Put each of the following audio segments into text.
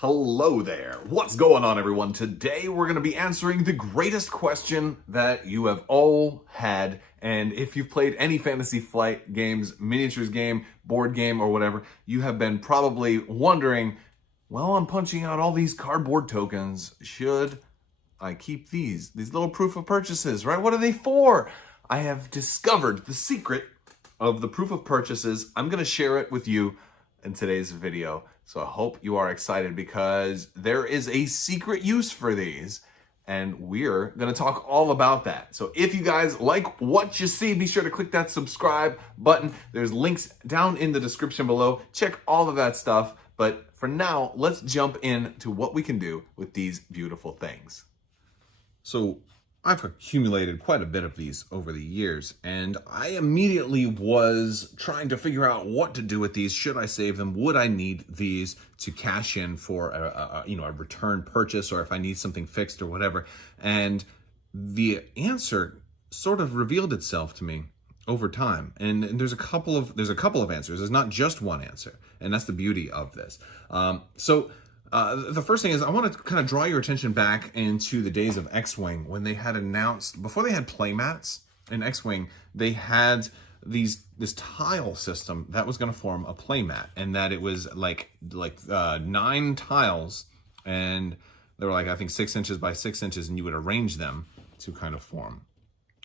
Hello there. What's going on, everyone? Today we're going to be answering the greatest question that you have all had. And if you've played any Fantasy Flight games, miniatures game, board game, or whatever, you have been probably wondering, well, I'm punching out all these cardboard tokens. Should I keep these little proof of purchases, right? What are they for? I have discovered the secret of the proof of purchases. I'm going to share it with you in today's video. So I hope you are excited because there is a secret use for these and we're going to talk all about that. So if you guys like what you see, be sure to click that subscribe button. There's links down in the description below. Check all of that stuff. But for now, let's jump into what we can do with these beautiful things. So I've accumulated quite a bit of these over the years, and I immediately was trying to figure out what to do with these. Should I save them? Would I need these to cash in for a return purchase, or if I need something fixed or whatever? And the answer sort of revealed itself to me over time, and there's a couple of answers. There's not just one answer, and that's the beauty of this. The first thing is I want to kind of draw your attention back into the days of X-Wing when they had announced, before they had playmats in X-Wing, they had this tile system that was going to form a playmat, and that it was like 9 tiles, and they were like, I think 6 inches by 6 inches, and you would arrange them to kind of form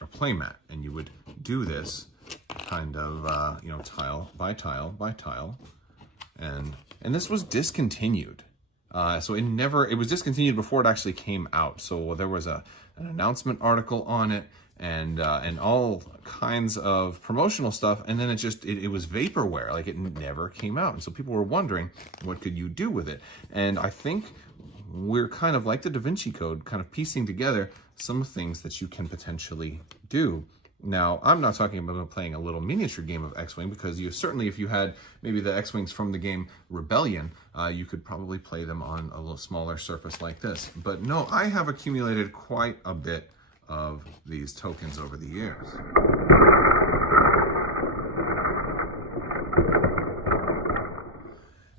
a playmat, and you would do this kind of tile by tile by tile, and this was discontinued. So it was discontinued before it actually came out. So there was an announcement article on it and all kinds of promotional stuff. And then it was vaporware, like it never came out. And so people were wondering, what could you do with it? And I think we're kind of like the Da Vinci Code, kind of piecing together some things that you can potentially do. Now, I'm not talking about playing a little miniature game of X-Wing, because if you had maybe the X-Wings from the game Rebellion, you could probably play them on a little smaller surface like this. But no, I have accumulated quite a bit of these tokens over the years.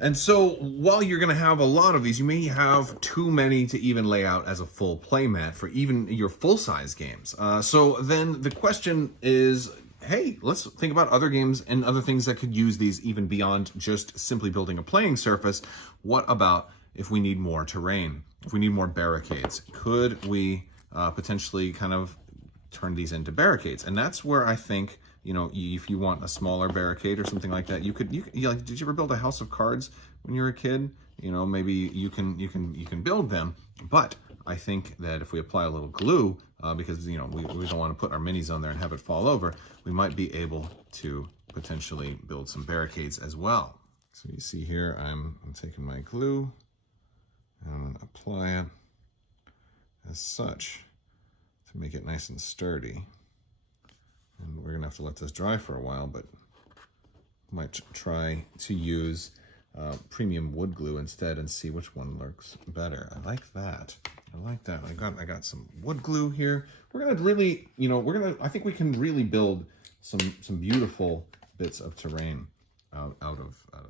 And so while you're going to have a lot of these, you may have too many to even lay out as a full playmat for even your full-size games. So then the question is, hey, let's think about other games and other things that could use these even beyond just simply building a playing surface. What about if we need more terrain? If we need more barricades? Could we potentially kind of turn these into barricades? And that's where I think, if you want a smaller barricade or something like that, did you ever build a house of cards when you were a kid? Maybe you can build them, but I think that if we apply a little glue, because we don't want to put our minis on there and have it fall over, we might be able to potentially build some barricades as well. So you see here, I'm taking my glue and I'm going to apply it as such to make it nice and sturdy. And we're going to have to let this dry for a while, but might try to use premium wood glue instead and see which one looks better. I like that. I got some wood glue here. We're going to really, I think we can really build some beautiful bits of terrain out of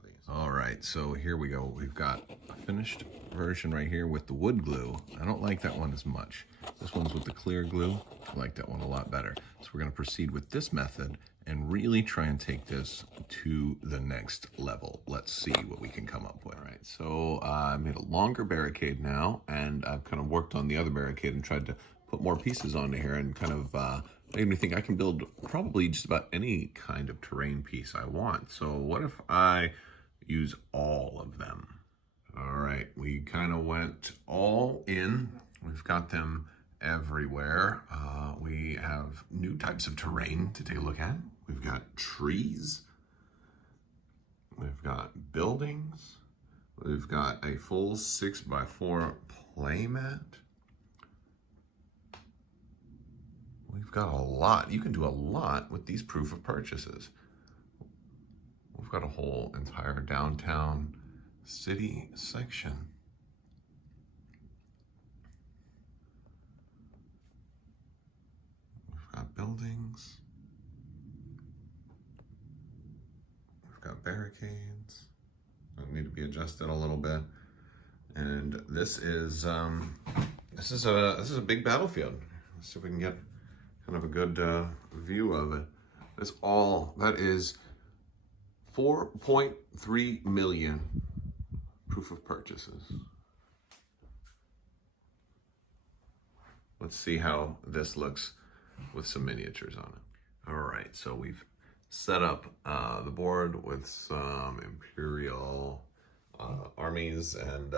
these. All right, so here we go. We've got a finished version right here with the wood glue. I don't like that one as much. This one's with the clear glue. I like that one a lot better. So we're going to proceed with this method and really try and take this to the next level. Let's see what we can come up with. All right, so I made a longer barricade now, and I've kind of worked on the other barricade and tried to put more pieces onto here, and kind of made me think I can build probably just about any kind of terrain piece I want. So what if I use all of them? All right, we kind of went all in. We've got them everywhere. We have new types of terrain to take a look at. We've got trees. We've got buildings. We've got a full 6x4 playmat. We've got a lot. You can do a lot with these proof of purchases. We've got a whole entire downtown city section. We've got buildings. We've got barricades. That need to be adjusted a little bit. And this is a big battlefield. Let's see if we can get kind of a good view of it. That is 4.3 million proof of purchases. Let's see how this looks with some miniatures on it. All right, so we've set up the board with some Imperial armies, and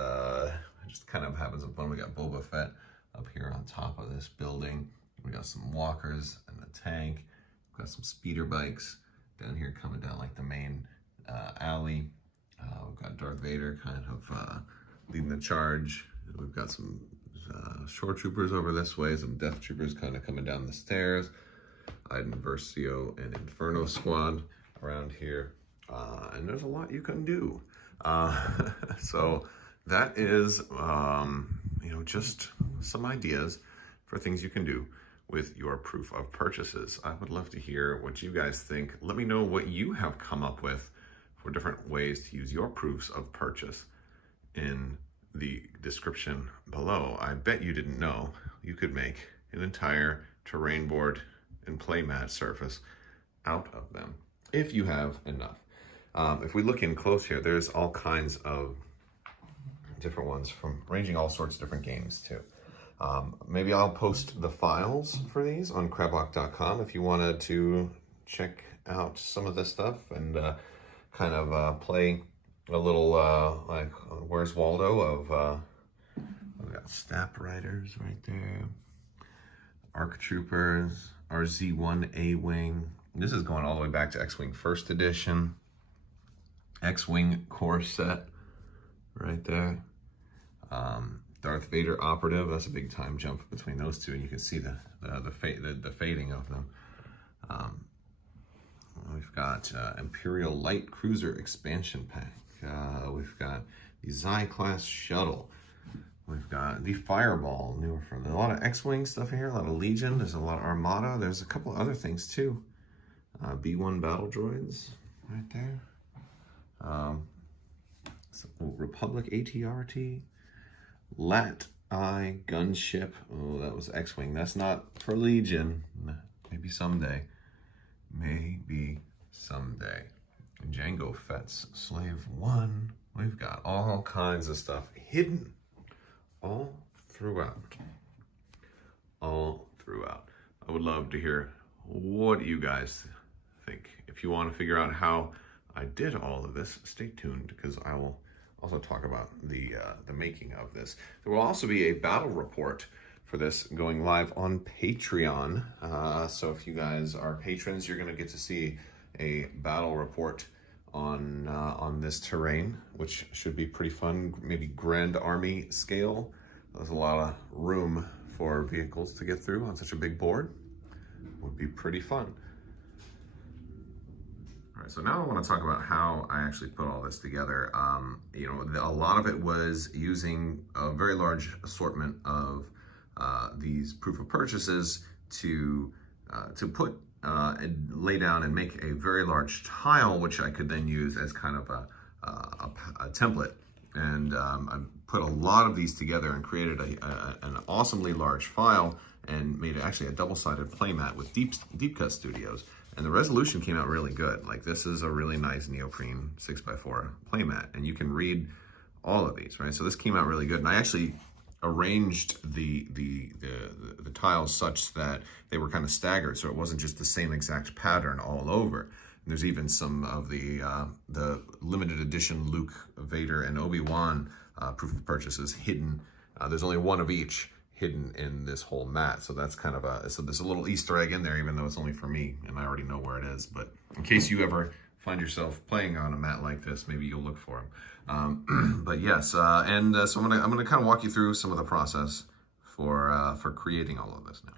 just kind of having some fun. We got Boba Fett up here on top of this building. We got some walkers and the tank. We've got some speeder bikes down here coming down like the main alley. We've got Darth Vader kind of leading the charge. We've got some shore troopers over this way, some death troopers kind of coming down the stairs. Iden Versio and Inferno Squad around here. And there's a lot you can do. So that is, just some ideas for things you can do with your proof of purchases. I would love to hear what you guys think. Let me know what you have come up with for different ways to use your proofs of purchase in the description below. I bet you didn't know you could make an entire terrain board and playmat surface out of them if you have enough. If we look in close here, there's all kinds of different ones from ranging all sorts of different games too. Maybe I'll post the files for these on Crabbok.com if you wanted to check out some of this stuff and kind of play a little like Where's Waldo of we've got Stap Riders right there, ARC Troopers, RZ-1 A-Wing. This is going all the way back to X-Wing First Edition, X-Wing core set right there. Darth Vader Operative, that's a big time jump between those two, and you can see the fading of them. We've got Imperial Light Cruiser Expansion Pack. We've got the Xi-Class Shuttle. We've got the Fireball, newer from a lot of X-Wing stuff here, a lot of Legion, there's a lot of Armada, there's a couple other things too. B-1 battle droids right there. Republic ATRT. Lat-I gunship. Oh, that was X-Wing. That's not for Legion. Maybe someday. Maybe someday. Jango Fett's Slave 1. We've got all kinds of stuff hidden all throughout. All throughout. I would love to hear what you guys think. If you want to figure out how I did all of this, stay tuned, because I will also talk about the making of this. There will also be a battle report for this going live on Patreon. So if you guys are patrons, you're going to get to see a battle report on this terrain, which should be pretty fun. Maybe Grand Army scale. There's a lot of room for vehicles to get through on such a big board. Would be pretty fun. All right, so now I want to talk about how I actually put all this together. A lot of it was using a very large assortment of these proof of purchases to put and lay down and make a very large tile, which I could then use as kind of a template. And I put a lot of these together and created an awesomely large file and made actually a double-sided playmat with Deep Cut Studios. And the resolution came out really good. Like, this is a really nice neoprene 6x4 playmat, and you can read all of these, right? So this came out really good. And I actually arranged the tiles such that they were kind of staggered, so it wasn't just the same exact pattern all over. And there's even some of the limited edition Luke, Vader, and Obi-Wan proof of purchases hidden. There's only one of each hidden in this whole mat, so that's kind of so there's a little Easter egg in there, even though it's only for me and I already know where it is. But in case you ever find yourself playing on a mat like this, maybe you'll look for them. But yes, so I'm gonna kind of walk you through some of the process for creating all of this now.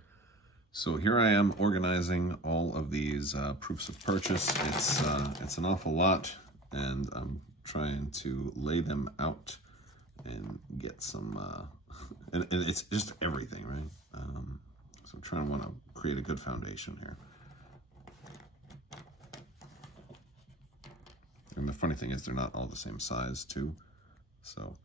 So here I am organizing all of these proofs of purchase. It's an awful lot, and I'm trying to lay them out and get some, and it's just everything, right? So I'm want to create a good foundation here. And the funny thing is they're not all the same size too. So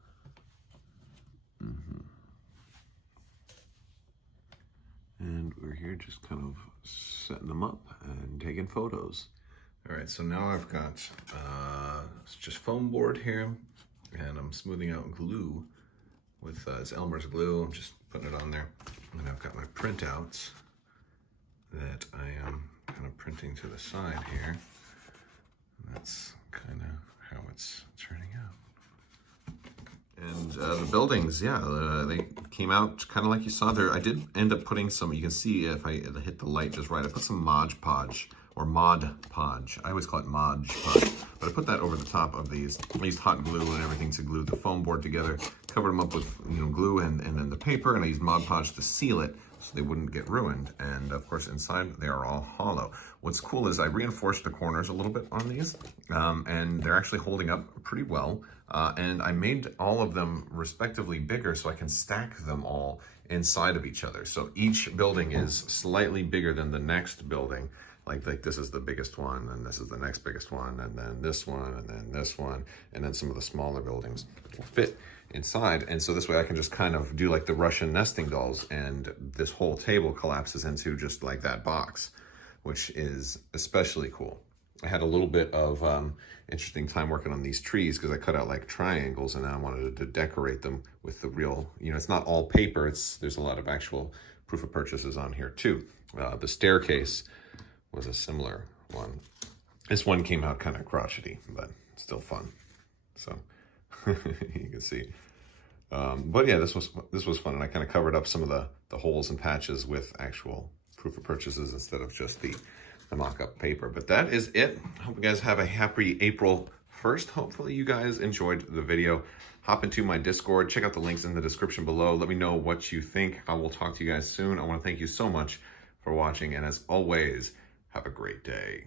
here, just kind of setting them up and taking photos. All right, so now I've got it's just foam board here, and I'm smoothing out glue with it's Elmer's glue. I'm just putting it on there, and I've got my printouts that I am kind of printing to the side here. And that's kind of how it's turning out. And the buildings, yeah, they came out kind of like you saw there. I did end up putting some, you can see if I hit the light just right, I put some Mod Podge, or Mod Podge. I always call it Mod Podge. But I put that over the top of these. I used hot glue and everything to glue the foam board together, covered them up with glue and then the paper, and I used Mod Podge to seal it so they wouldn't get ruined. And of course inside they are all hollow. What's cool is I reinforced the corners a little bit on these, and they're actually holding up pretty well. And I made all of them respectively bigger so I can stack them all inside of each other. So each building is slightly bigger than the next building. Like this is the biggest one, and this is the next biggest one, and then this one, and then this one, and then some of the smaller buildings will fit inside. And so this way I can just kind of do like the Russian nesting dolls, and this whole table collapses into just like that box, which is especially cool. I had a little bit of interesting time working on these trees because I cut out like triangles, and I wanted to decorate them with the real, it's not all paper, there's a lot of actual proof of purchases on here too. The staircase was a similar one. This one came out kind of crotchety, but still fun. So you can see. But yeah, this was fun, and I kind of covered up some of the holes and patches with actual proof of purchases instead of just the mock-up paper. But that is it. I hope you guys have a happy April 1st. Hopefully you guys enjoyed the video. Hop into my Discord. Check out the links in the description below. Let me know what you think. I will talk to you guys soon. I want to thank you so much for watching, and as always, have a great day.